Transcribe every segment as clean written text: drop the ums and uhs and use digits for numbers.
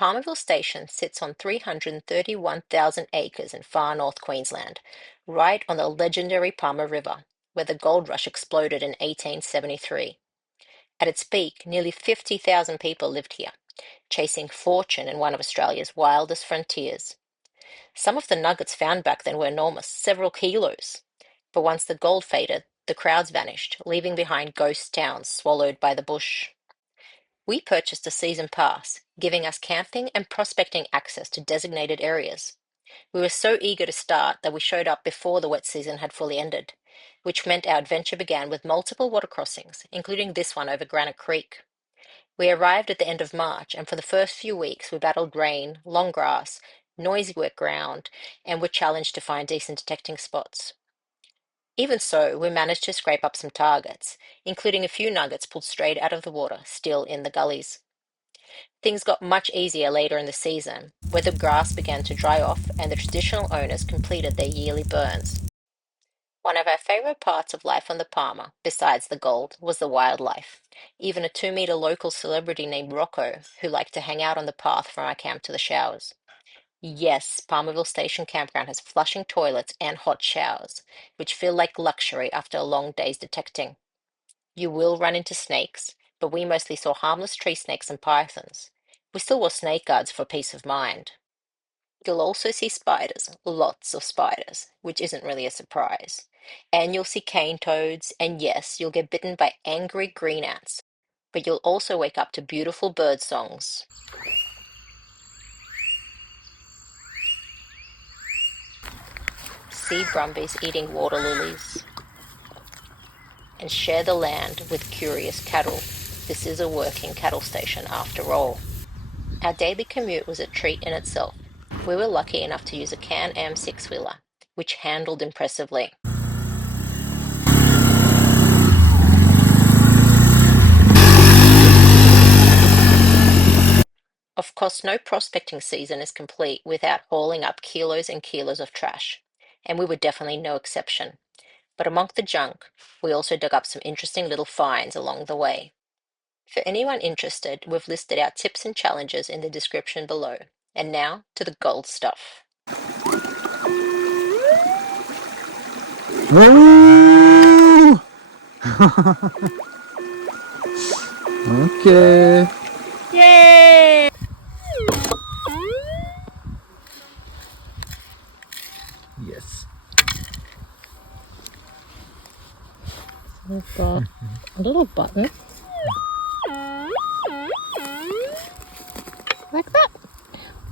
Palmerville Station sits on 331,000 acres in far north Queensland, right on the legendary Palmer River, where the gold rush exploded in 1873. At its peak, nearly 50,000 people lived here, chasing fortune in one of Australia's wildest frontiers. Some of the nuggets found back then were enormous, several kilos. But once the gold faded, the crowds vanished, leaving behind ghost towns swallowed by the bush. We purchased a season pass, giving us camping and prospecting access to designated areas. We were so eager to start that we showed up before the wet season had fully ended, which meant our adventure began with multiple water crossings, including this one over Granite Creek. We arrived at the end of March, and for the first few weeks we battled rain, long grass, noisy wet ground, and were challenged to find decent detecting spots. Even so, we managed to scrape up some targets, including a few nuggets pulled straight out of the water, still in the gullies. Things got much easier later in the season, where the grass began to dry off and the traditional owners completed their yearly burns. One of our favourite parts of life on the Palmer, besides the gold, was the wildlife. Even a 2-metre local celebrity named Rocco, who liked to hang out on the path from our camp to the showers. Yes, Palmerville Station Campground has flushing toilets and hot showers, which feel like luxury after a long day's detecting. You will run into snakes, but we mostly saw harmless tree snakes and pythons. We still wore snake guards for peace of mind. You'll also see spiders, lots of spiders, which isn't really a surprise. And you'll see cane toads, and yes, you'll get bitten by angry green ants. But you'll also wake up to beautiful bird songs. See brumbies eating water lilies. And share the land with curious cattle. This is a working cattle station after all. Our daily commute was a treat in itself. We were lucky enough to use a Can-Am 6-wheeler, which handled impressively. Of course, no prospecting season is complete without hauling up kilos and kilos of trash, and we were definitely no exception. But among the junk, we also dug up some interesting little finds along the way. For anyone interested, we've listed our tips and challenges in the description below. And now to the gold stuff. Okay. Yay! Yes. We've got a little button. Like that.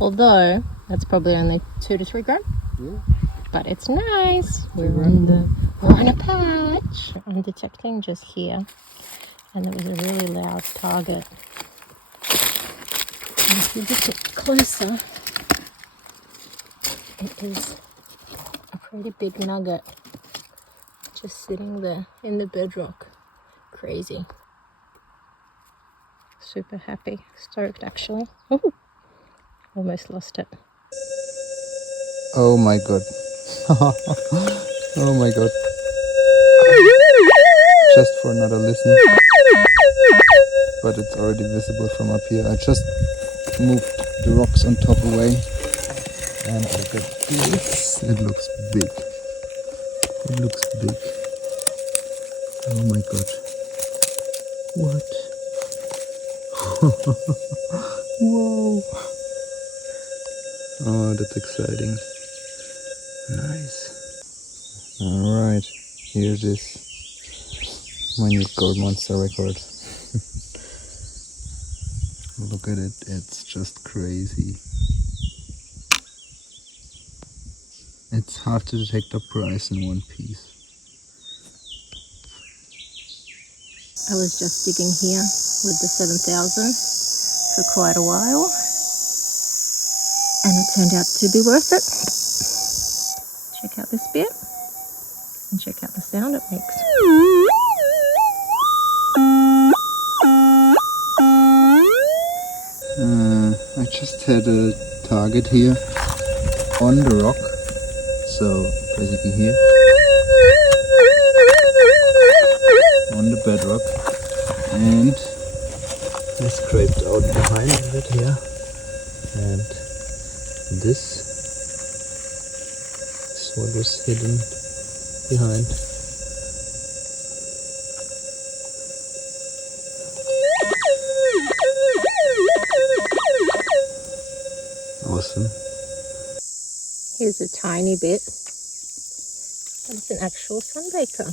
Although, that's probably only 2 to 3 grams. Yeah. But it's nice. We're on a patch. I'm detecting just here. And there was a really loud target. And if you look it closer, it is a pretty big nugget. Just sitting there in the bedrock. Crazy. Super happy. Stoked actually. Ooh, almost lost it. Oh my god. Oh my god. Just for another listen. But it's already visible from up here. I just moved the rocks on top away. And look at this. It looks big. It looks big. Oh my god. What? Whoa. Oh, that's exciting. Nice. Alright, here it is. My new gold monster record. Look at it, it's just crazy. It's hard to detect the price in one piece. I was just digging here with the 7000 for quite a while. And it turned out to be worth it. Check out this bit. And check out the sound it makes. I just had a target here on the rock, so basically here on the bedrock, and I scraped out behind it here And this is what was hidden behind. Awesome. Here's a tiny bit, but it's an actual sunbaker.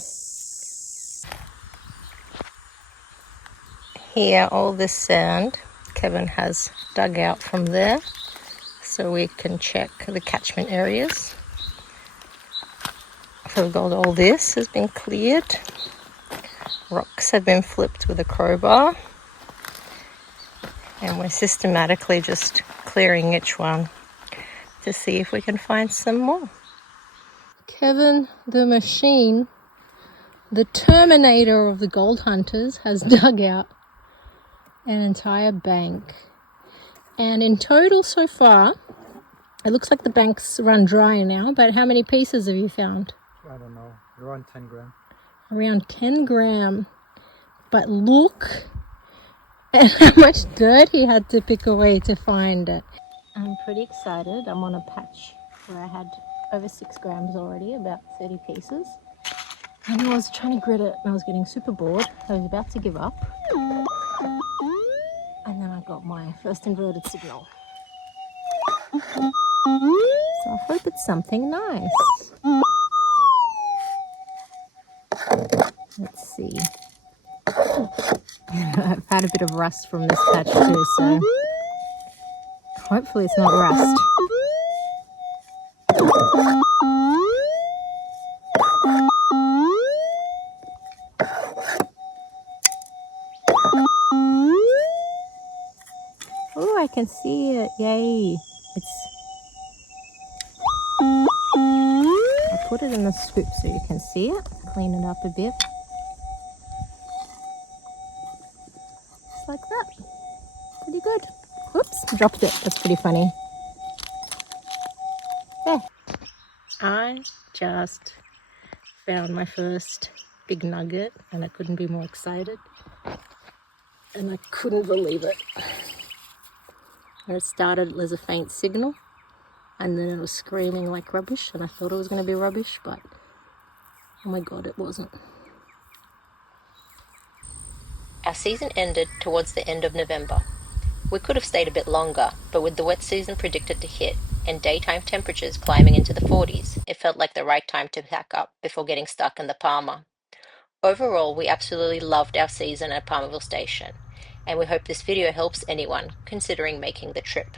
Here, all this sand Kevin has dug out from there so we can check the catchment areas. So all this has been cleared. Rocks have been flipped with a crowbar, and we're systematically just clearing each one to see if we can find some more. Kevin the machine, the Terminator of the gold hunters, has dug out an entire bank. And in total so far, it looks like the bank's run dry now, but how many pieces have you found? I don't know, around 10 grams. Around 10 gram. But look at how much dirt he had to pick away to find it. I'm pretty excited. I'm on a patch where I had over 6 grams already, about 30 pieces. And I was trying to grit it and I was getting super bored. I was about to give up. And then I got my first inverted signal. So I hope it's something nice. Let's see. I've had a bit of rust from this patch too, so hopefully it's not rust. Oh, I can see it. Yay. I'll put it in the scoop so you can see it. Clean it up a bit. Just like that. Pretty good. Whoops, dropped it. That's pretty funny. There. I just found my first big nugget and I couldn't be more excited. And I couldn't believe it. When it started as a faint signal, and then it was screaming like rubbish, and I thought it was going to be rubbish, but oh my god, it wasn't. Our season ended towards the end of November. We could have stayed a bit longer, but with the wet season predicted to hit and daytime temperatures climbing into the 40s, it felt like the right time to pack up before getting stuck in the Palmer. Overall, we absolutely loved our season at Palmerville Station, and we hope this video helps anyone considering making the trip.